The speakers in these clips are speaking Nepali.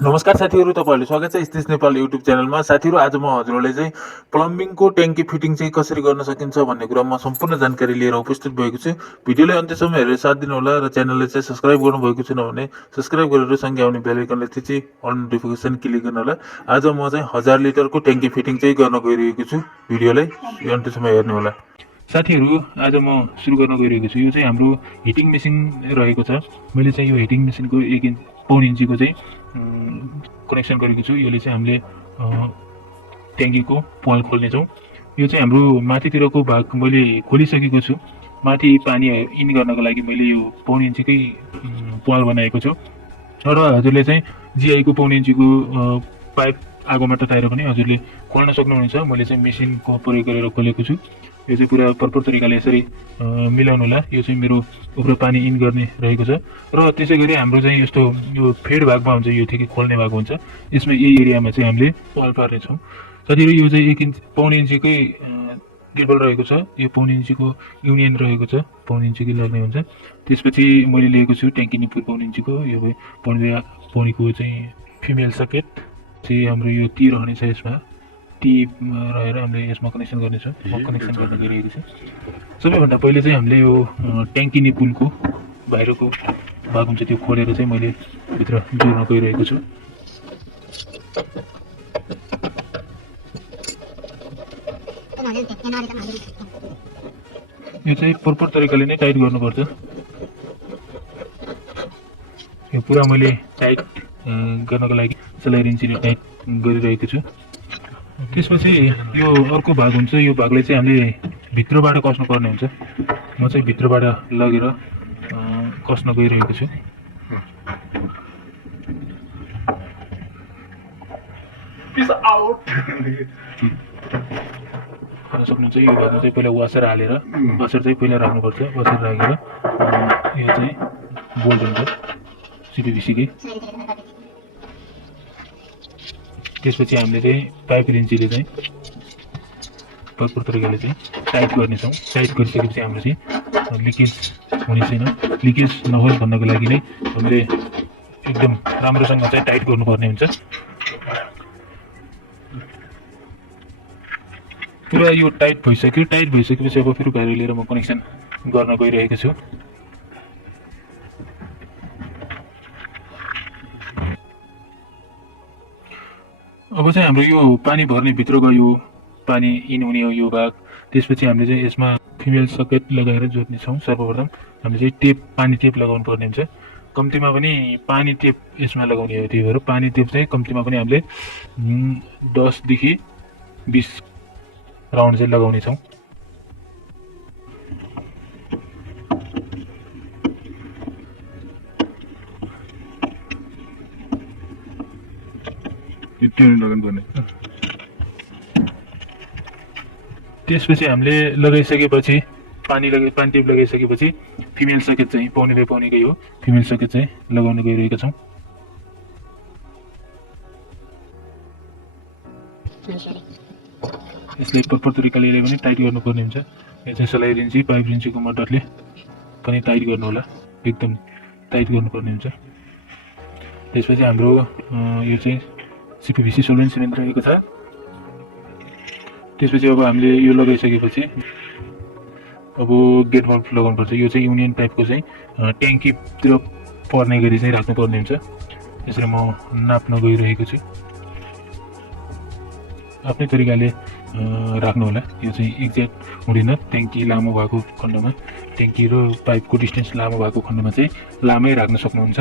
नमस्कार साथीहरू, तपाईँहरूले स्वागत छ टिच नेपाल युट्युब च्यानलमा। साथीहरू, आज म हजुरहरूलाई चाहिँ प्लम्बिङको ट्याङ्की फिटिङ चाहिँ कसरी गर्न सकिन्छ भन्ने कुरामा सम्पूर्ण जानकारी लिएर उपस्थित भएको छु। भिडियोलाई अन्त्यसम्म हेरेर साथ दिनुहोला र च्यानललाई चाहिँ सब्सक्राइब गर्नुभएको छैन भने सब्सक्राइब गरेर सँगै आउने बेल आइकनलाई थिची अल नोटिफिकेसन क्लिक गर्नुहोला। आज म चाहिँ 1000 लिटरको ट्याङ्की फिटिङ चाहिँ गर्न गइरहेको छु। भिडियोलाई अन्त्यसम्म हेर्नुहोला। साथीहरू, आज म सुरु गर्न गइरहेको छु। यो चाहिँ हाम्रो हिटिङ मेसिन रहेको छ। मैले चाहिँ यो हिटिङ मेसिनको 1 इन्चीको चाहिँ कनेक्सन गरेको छु। यसले चाहिँ हामीले ट्याङ्कीको प्वाल खोल्नेछौँ। यो चाहिँ हाम्रो माथितिरको भाग मैले खोलिसकेको छु। माथि पानी इन गर्नको लागि मैले यो 1 इन्चीकै प्वाल बनाएको छु र हजुरले चाहिँ जिआईको 1 इन्चीको पाइप आगोमा तताएर पनि हजुरले खोल्न सक्नुहुन्छ। मैले चाहिँ मेसिनको प्रयोग गरेर खोलेको छु। यो चाहिँ पुरा प्रपर तरिकाले यसरी मिलाउनु होला। यो चाहिँ मेरो उब्रो पानी इन गर्ने रहेको छ र त्यसै गरी हाम्रो चाहिँ यस्तो यो फेड भागमा हुन्छ, यो ठिकै खोल्ने भाग हुन्छ। यसमा यही एरियामा चाहिँ हामीले पाल पार्नेछौँ। साथीहरू, यो चाहिँ 1 इन्चीकै केबल रहेको छ। यो 1 इन्चीको युनियन रहेको छ, 1 इन्चीकै लाग्ने हुन्छ। त्यसपछि मैले लिएको छु ट्याङ्की निपुर 1 इन्चीको। यो पौनीको चाहिँ फिमेल सकेट चाहिँ हाम्रो यो ती रहनेछ। यसमा टी रहेर हामीले यसमा कनेक्सन गर्नेछौँ। म कनेक्सन गर्न गइरहेको छु। सबैभन्दा पहिले चाहिँ हामीले यो ट्याङ्की निपुलको बाहिरको भाग हुन्छ, त्यो खोलेर चाहिँ मैले भित्र जोड्न गइरहेको छु। यो चाहिँ प्रपर तरिकाले नै टाइट गर्नुपर्छ। यो पुरा मैले टाइट गर्नको लागि सलाई रिन्चीले टाइट गरिरहेको छु। त्यसपछि यो अर्को भाग हुन्छ। यो भागले चाहिँ हामीले भित्रबाट कस्नुपर्ने हुन्छ। म चाहिँ भित्रबाट लगेर कस्न गइरहेको छु। सक्नुहुन्छ। यो भागमा चाहिँ पहिला वासर हालेर, वासर चाहिँ पहिला राख्नुपर्छ। वासर राखेर यो चाहिँ बोल्ट हुन्छ सिपिभिसीकै। त्यसपछि हामीले चाहिँ पाइप रिन्चीले चाहिँ प्रपर तरिकाले चाहिँ टाइट गर्नेछौँ। टाइट गरिसकेपछि हाम्रो चाहिँ लिकेज हुने छैन। लिकेज नहोस् भन्नको लागि नै हामीले एकदम राम्रोसँग चाहिँ टाइट गर्नुपर्ने हुन्छ। पुरा यो टाइट भइसक्यो। टाइट भइसकेपछि अब फेरि बाहिर लिएर म कनेक्सन गर्न गइरहेको छु। अब चाहिँ हाम्रो यो पानी भर्ने भित्रको यो पानी इन हुने हो यो भाग। त्यसपछि हामीले चाहिँ यसमा फिमेल सकेट लगाएर जोड्नेछौँ। सर्वप्रथम हामीले चाहिँ टेप, पानी टेप लगाउनु पर्ने हुन्छ। कम्तीमा पनि पानी टेप यसमा लगाउने हो। त्यही भएर पानी टेप चाहिँ कम्तीमा पनि हामीले 10 देखि 20 राउन्ड चाहिँ लगाउनेछौँ। त्यसपछि हामीले लगाइसकेपछि पानी टेप लगाइसकेपछि फिमेल सकेट चाहिँ पाउनेकै हो। फिमेल सकेट चाहिँ लगाउन गइरहेका छौँ। यसलाई प्रपर तरिकाले पनि टाइट गर्नुपर्ने हुन्छ। यो चाहिँ सलाई रिन्ची, पाइप रिन्चीको मद्दतले पनि टाइट गर्नु होला। एकदम टाइट गर्नुपर्ने हुन्छ। त्यसपछि हाम्रो यो चाहिँ सिपिभिसी सोल्भेन्ट सिमेन्ट रहेको छ। त्यसपछि अब हामीले यो लगाइसकेपछि अब गेट बल्ब लगाउनुपर्छ। यो चाहिँ युनियन टाइपको चाहिँ ट्याङ्कीतिर पर्ने गरी चाहिँ राख्नुपर्ने हुन्छ। यसरी म नाप्न गइरहेको छु। आफ्नै तरिकाले राख्नु होला। यो चाहिँ एक्ज्याक्ट हुँदैन। ट्याङ्की लामो भएको खण्डमा, ट्याङ्की र पाइपको डिस्टेन्स लामो भएको खण्डमा चाहिँ लामै राख्न सक्नुहुन्छ।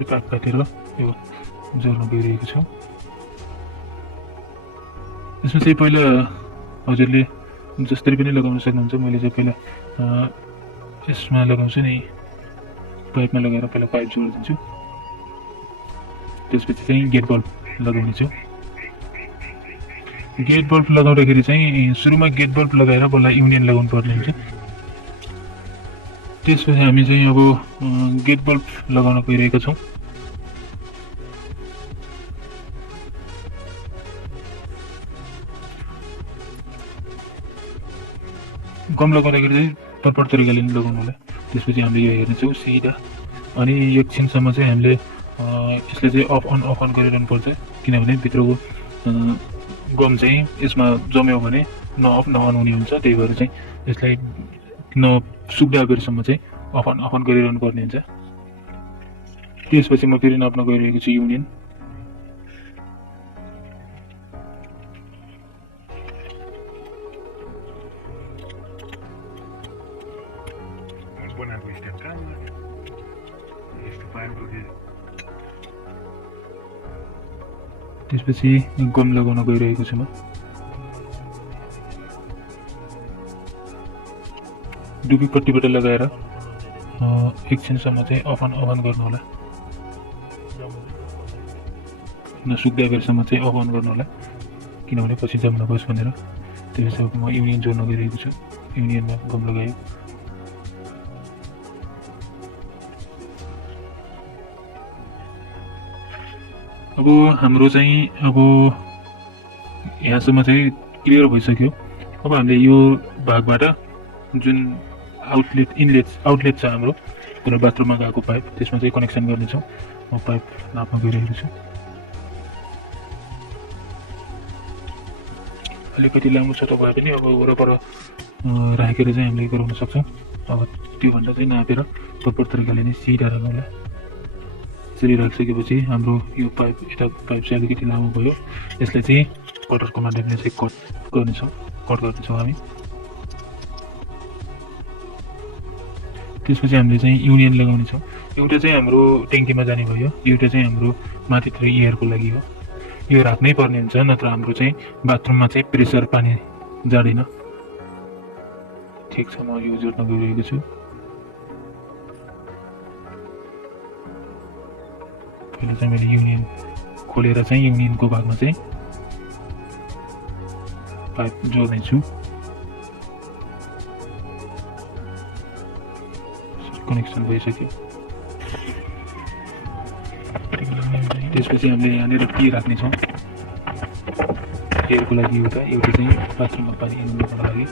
पाइप काटेर यो जोड्न गइरहेको छु। यसमा चाहिँ पहिला हजुरले जसरी पनि लगाउन सक्नुहुन्छ। मैले चाहिँ पहिला यसमा लगाउँछु नि, पाइपमा लगाएर पहिला पाइप जोडिदिन्छु। त्यसपछि चाहिँ गेट बल्ब लगाउनेछु। गेट बल्ब लगाउँदाखेरि चाहिँ सुरुमा गेट बल्ब लगाएर बल्ल युनियन लगाउनु पर्ने हुन्छ। त्यसपछि हामी चाहिँ अब गेट बल्ब लगाउन गइरहेका छौँ। गम लगाउँदाखेरि चाहिँ प्रपर तरिकाले लगाउनु होला। त्यसपछि हामीले यो हेर्नेछौँ सिधा। अनि एकछिनसम्म चाहिँ हामीले यसले चाहिँ अफ अन गरिरहनु पर्छ, किनभने भित्रको गम चाहिँ यसमा जम्यो भने न अफ न अन हुने हुन्छ। त्यही भएर चाहिँ यसलाई नसुक्दा बेरसम्म चाहिँ अफ अन गरिरहनु पर्ने हुन्छ। त्यसपछि म फेरि नाप्न गइरहेको छु युनियन। त्यसपछि गम लगाउन गइरहेको छु म। डुबीपट्टिबाट लगाएर एकछिनसम्म चाहिँ अफ अन गर्नु होला, नसुक्दा बेरसम्म चाहिँ अफ अन गर्नु होला, किनभने पछि जम नगोस् भनेर। त्यसपछि अब म युनियन जोड्न गइरहेको छु। युनियनमा गम लगायो। अब हाम्रो चाहिँ अब यहाँसम्म चाहिँ क्लियर भइसक्यो। अब हामीले यो भागबाट जुन आउटलेट छ हाम्रो पुरा बाथरुममा गएको पाइप, त्यसमा चाहिँ कनेक्सन गर्नेछौँ। म पाइप नाप्न गइरहेको छु। अलिकति लामो छ भए पनि अब वरपर राखेर चाहिँ हामीले गराउन सक्छौँ। अब त्योभन्दा चाहिँ नापेर प्रपर तरिकाले नै सिधा राख्नुहोला। यसरी राखिसकेपछि हाम्रो यो पाइप चाहिँ अलिकति लामो भयो। यसलाई चाहिँ कटरको माध्यमले चाहिँ कट गर्नेछौँ हामी। त्यसपछि हामीले चाहिँ युनियन लगाउनेछौँ। एउटा चाहिँ हाम्रो ट्याङ्कीमा जाने भयो, एउटा चाहिँ हाम्रो माथितिर एयरको लागि हो। यो राख्नै पर्ने हुन्छ, नत्र हाम्रो चाहिँ बाथरुममा चाहिँ प्रेसर पानी जाँदैन। ठिक छ, म यो जोड्न गइरहेको छु। पहिला चाहिँ मैले युनियन खोलेर चाहिँ युनियनको भागमा चाहिँ पाइप जोड्नेछु। कनेक्सन भइसक्यो। त्यसपछि हामीले यहाँनिर के राख्नेछौँ, एयरको लागि एउटा चाहिँ बाथरुममा पानी हिँड्नुको लागि।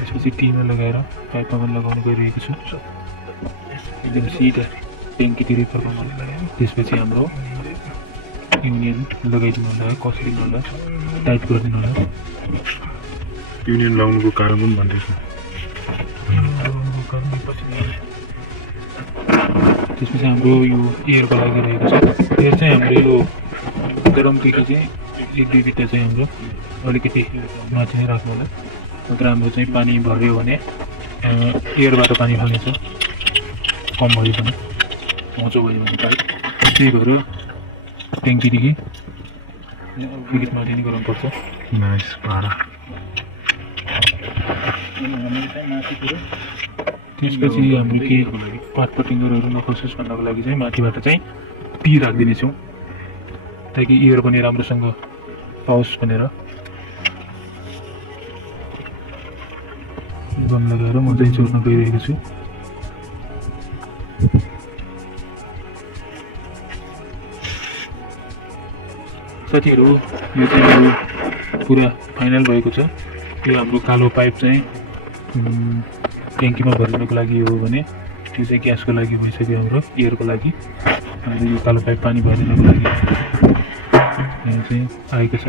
त्यसपछि टीमा लगाएर पाइपमा पनि लगाउन गइरहेको छु। एकदम सिधा ट्याङ्कीतिरै फर्काउनु होला। त्यसपछि हाम्रो युनियन लगाइदिनु होला, कसिदिनु होला, टाइट गरिदिनु होला। युनियन लगाउनुको कारण पनि भन्दैछु। त्यसपछि हाम्रो यो एयरको लागि रहेको छ। एयर चाहिँ हाम्रो यो गरमदेखि चाहिँ 1-2 बिटा चाहिँ हाम्रो अलिकति माथि नै राख्नु होला, नत्र हाम्रो चाहिँ पानी भर्यो भने एयरबाट पानी फाल्नेछ। कम भयो भने, मोचो भयो भने पाइप। त्यही भएर ट्याङ्कीदेखि अलिकति माथि नै गराउनुपर्छ। त्यसपछि हाम्रो के पाटपटिङ्गरहरू नखोसोस् भन्नको लागि चाहिँ माथिबाट चाहिँ पी राखिदिनेछौँ, ताकि एयर पनि राम्रोसँग पाओस् भनेर। गम लगाएर म चाहिँ जोड्न गइरहेको छु। साथीहरू, यो चाहिँ हाम्रो पुरा फाइनल भएको छ। यो हाम्रो कालो पाइप चाहिँ ट्याङ्कीमा भरिनुको लागि हो भने त्यो चाहिँ ग्यासको लागि भइसक्यो हाम्रो, एयरको लागि। हाम्रो यो कालो पाइप पानी भरिनुको लागि यहाँ चाहिँ आएको छ।